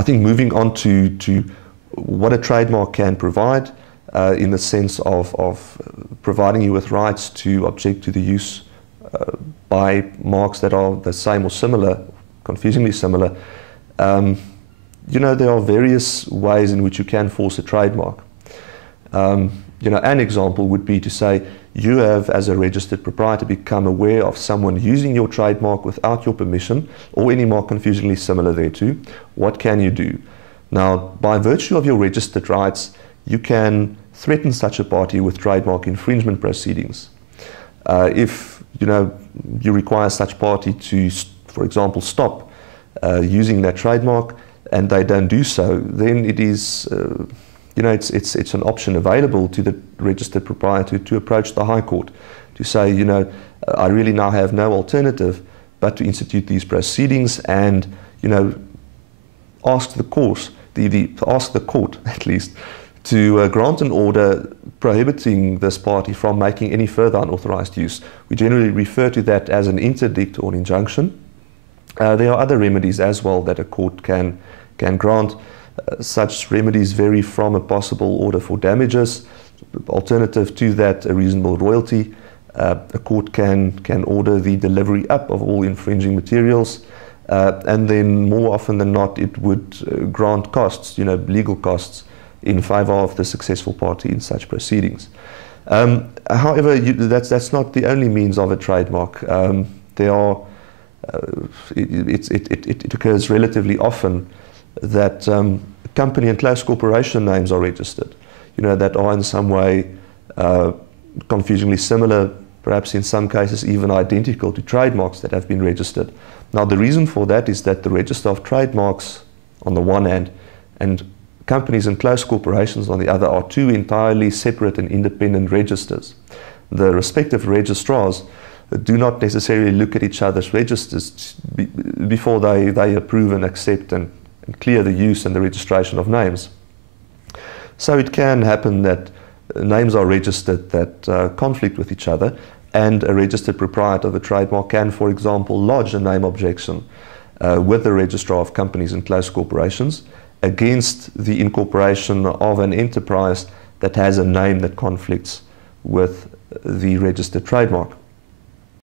I think moving on to what a trademark can provide in the sense of providing you with rights to object to the use by marks that are the same or similar, confusingly similar. You know, there are various ways in which you can force a trademark. You know, an example would be to say you have, as a registered proprietor, become aware of someone using your trademark without your permission or any mark confusingly similar thereto. What can you do? Now, by virtue of your registered rights, you can threaten such a party with trademark infringement proceedings. If, you know, you require such party to, for example, stop using that trademark and they don't do so, then it is you know, it's an option available to the registered proprietor to approach the High Court to say, you know, I really now have no alternative but to institute these proceedings and, you know, ask the court, ask the court at least, to grant an order prohibiting this party from making any further unauthorized use. We generally refer to that as an interdict or an injunction. There are other remedies as well that a court can grant. Such remedies vary from a possible order for damages, alternative to that, a reasonable royalty. A court can order the delivery up of all infringing materials, and then more often than not it would grant costs, you know, legal costs in favor of the successful party in such proceedings. However, that's not the only means of a trademark. There are, it occurs relatively often that company and close corporation names are registered, you know, that are in some way confusingly similar, perhaps in some cases even identical to trademarks that have been registered. Now, the reason for that is that the Register of Trademarks on the one hand and companies and close corporations on the other are two entirely separate and independent registers. The respective registrars do not necessarily look at each other's registers before they approve and accept and clear the use and the registration of names. So it can happen that names are registered that conflict with each other, and a registered proprietor of a trademark can, for example, lodge a name objection with the Registrar of Companies and Close Corporations against the incorporation of an enterprise that has a name that conflicts with the registered trademark.